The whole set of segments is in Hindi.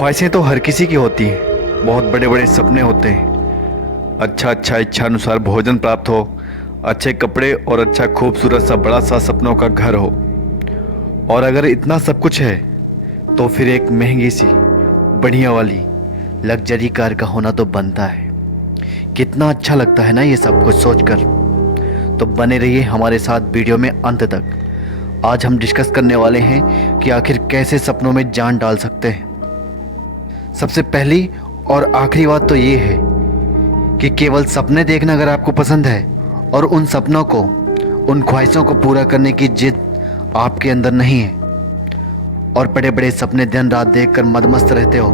ख्वाहिशें तो हर किसी की होती हैं। बहुत बड़े बड़े सपने होते हैं। अच्छा इच्छा अनुसार भोजन प्राप्त हो, अच्छे कपड़े और अच्छा खूबसूरत सा बड़ा सा सपनों का घर हो। और अगर इतना सब कुछ है तो फिर एक महंगी सी बढ़िया वाली लग्जरी कार का होना तो बनता है। कितना अच्छा लगता है ना ये सब कुछ सोचकर। तो बने रहिए हमारे साथ वीडियो में अंत तक। आज हम डिस्कस करने वाले हैं कि आखिर कैसे सपनों में जान डाल सकते हैं। सबसे पहली और आखिरी बात तो ये है कि केवल सपने देखना अगर आपको पसंद है और उन सपनों को, उन ख्वाहिशों को पूरा करने की जिद आपके अंदर नहीं है और बड़े बड़े सपने दिन रात देखकर मदमस्त रहते हो,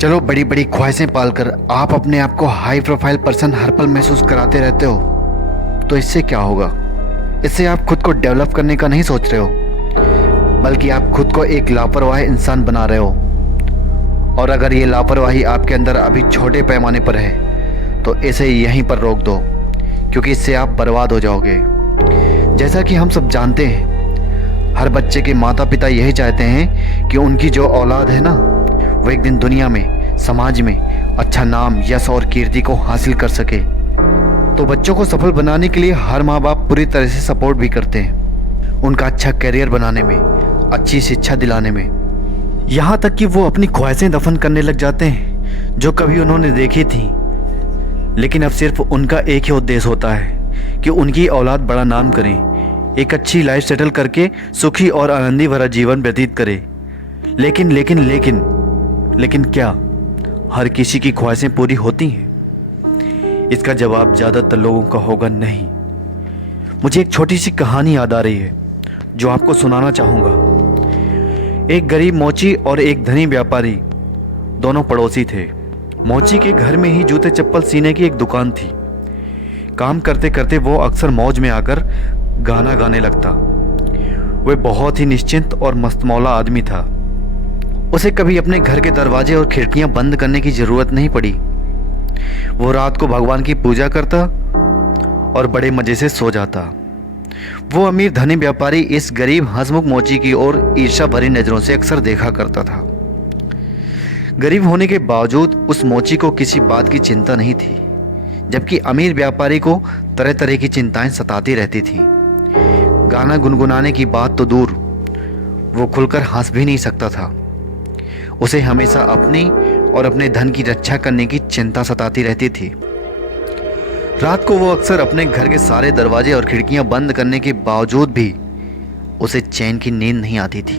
चलो बड़ी बड़ी ख्वाहिशें पालकर आप अपने आप को हाई प्रोफाइल पर्सन हर पल महसूस कराते रहते हो, तो इससे क्या होगा? इससे आप खुद को डेवलप करने का नहीं सोच रहे हो, बल्कि आप खुद को एक लापरवाह इंसान बना रहे हो। और अगर ये लापरवाही आपके अंदर अभी छोटे पैमाने पर है तो इसे यहीं पर रोक दो, क्योंकि इससे आप बर्बाद हो जाओगे। जैसा कि हम सब जानते हैं, हर बच्चे के माता पिता यही चाहते हैं कि उनकी जो औलाद है ना, वो एक दिन दुनिया में, समाज में अच्छा नाम, यश और कीर्ति को हासिल कर सके। तो बच्चों को सफल बनाने के लिए हर माँ बाप पूरी तरह से सपोर्ट भी करते हैं, उनका अच्छा करियर बनाने में, अच्छी शिक्षा दिलाने में। यहाँ तक कि वो अपनी ख्वाहिशें दफन करने लग जाते हैं जो कभी उन्होंने देखी थी। लेकिन अब सिर्फ उनका एक ही उद्देश्य होता है कि उनकी औलाद बड़ा नाम करे, एक अच्छी लाइफ सेटल करके सुखी और आनंदी भरा जीवन व्यतीत करे। लेकिन लेकिन लेकिन लेकिन क्या हर किसी की ख्वाहिशें पूरी होती हैं? इसका जवाब ज़्यादातर लोगों का होगा नहीं। मुझे एक छोटी सी कहानी याद आ रही है जो आपको सुनाना चाहूँगा। एक गरीब मोची और एक धनी व्यापारी दोनों पड़ोसी थे। मोची के घर में ही जूते चप्पल सीने की एक दुकान थी। काम करते करते वो अक्सर मौज में आकर गाना गाने लगता। वह बहुत ही निश्चिंत और मस्तमौला आदमी था। उसे कभी अपने घर के दरवाजे और खिड़कियां बंद करने की जरूरत नहीं पड़ी। वो रात को भगवान की पूजा करता और बड़े मजे से सो जाता। वो अमीर धनी व्यापारी इस गरीब हंसमुख मोची की ओर ईर्ष्या भरी नजरों से अक्सर देखा करता था। गरीब होने के बावजूद उस मोची को किसी बात की चिंता नहीं थी, जबकि अमीर व्यापारी को तरह तरह की चिंताएं सताती रहती थीं। गाना गुनगुनाने की बात तो दूर, वो खुलकर हंस भी नहीं सकता था। उसे हमेशा अपनी और अपने धन की रक्षा करने की चिंता सताती रहती थी। रात को वो अक्सर अपने घर के सारे दरवाजे और खिड़कियां बंद करने के बावजूद भी उसे चैन की नींद नहीं आती थी।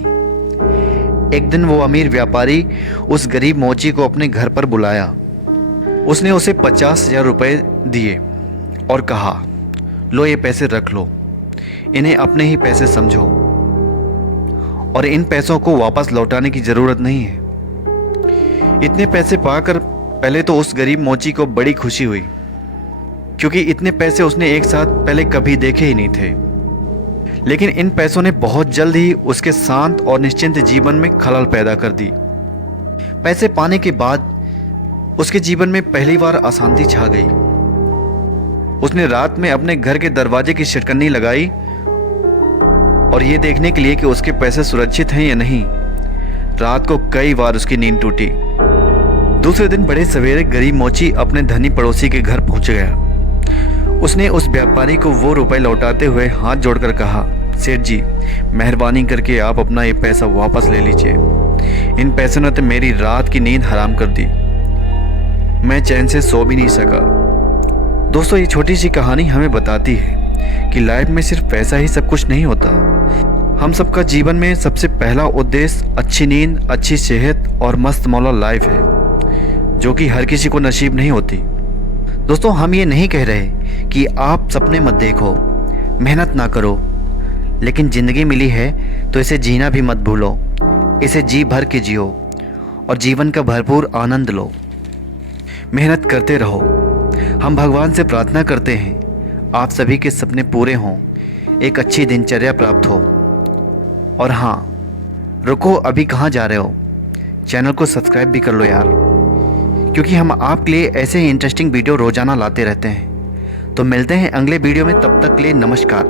एक दिन वो अमीर व्यापारी उस गरीब मोची को अपने घर पर बुलाया। उसने उसे 50,000 रुपये दिए और कहा, लो ये पैसे रख लो, इन्हें अपने ही पैसे समझो और इन पैसों को वापस लौटाने की जरूरत नहीं है। इतने पैसे पाकर पहले तो उस गरीब मोची को बड़ी खुशी हुई, क्योंकि इतने पैसे उसने एक साथ पहले कभी देखे ही नहीं थे। लेकिन इन पैसों ने बहुत जल्द ही उसके शांत और निश्चिंत जीवन में खलल पैदा कर दी। पैसे पाने के बाद उसके जीवन में पहली बार अशांति छा गई। उसने रात में अपने घर के दरवाजे की शिटकनी लगाई और यह देखने के लिए कि उसके पैसे सुरक्षित हैं या नहीं। रात को कई बार उसकी नींद टूटी। दूसरे दिन बड़े सवेरे गरीब मोची अपने धनी पड़ोसी के घर पहुंच गया। उसने उस व्यापारी को वो रुपए लौटाते हुए हाथ जोड़कर कहा, सेठ जी, मेहरबानी करके आप अपना ये पैसा वापस ले लीजिए। इन पैसों ने तो मेरी रात की नींद हराम कर दी। मैं चैन से सो भी नहीं सका। दोस्तों, ये छोटी सी कहानी हमें बताती है कि लाइफ में सिर्फ पैसा ही सब कुछ नहीं होता। हम सबका जीवन में सबसे पहला उद्देश्य अच्छी नींद, अच्छी सेहत और मस्त मौला लाइफ है, जो कि हर किसी को नसीब नहीं होती। दोस्तों, हम ये नहीं कह रहे कि आप सपने मत देखो, मेहनत ना करो, लेकिन ज़िंदगी मिली है तो इसे जीना भी मत भूलो। इसे जी भर के जियो और जीवन का भरपूर आनंद लो। मेहनत करते रहो। हम भगवान से प्रार्थना करते हैं आप सभी के सपने पूरे हों, एक अच्छी दिनचर्या प्राप्त हो। और हाँ, रुको, अभी कहाँ जा रहे हो? चैनल को सब्सक्राइब भी कर लो यार, क्योंकि हम आपके लिए ऐसे ही इंटरेस्टिंग वीडियो रोजाना लाते रहते हैं। तो मिलते हैं अगले वीडियो में, तब तक के लिए नमस्कार।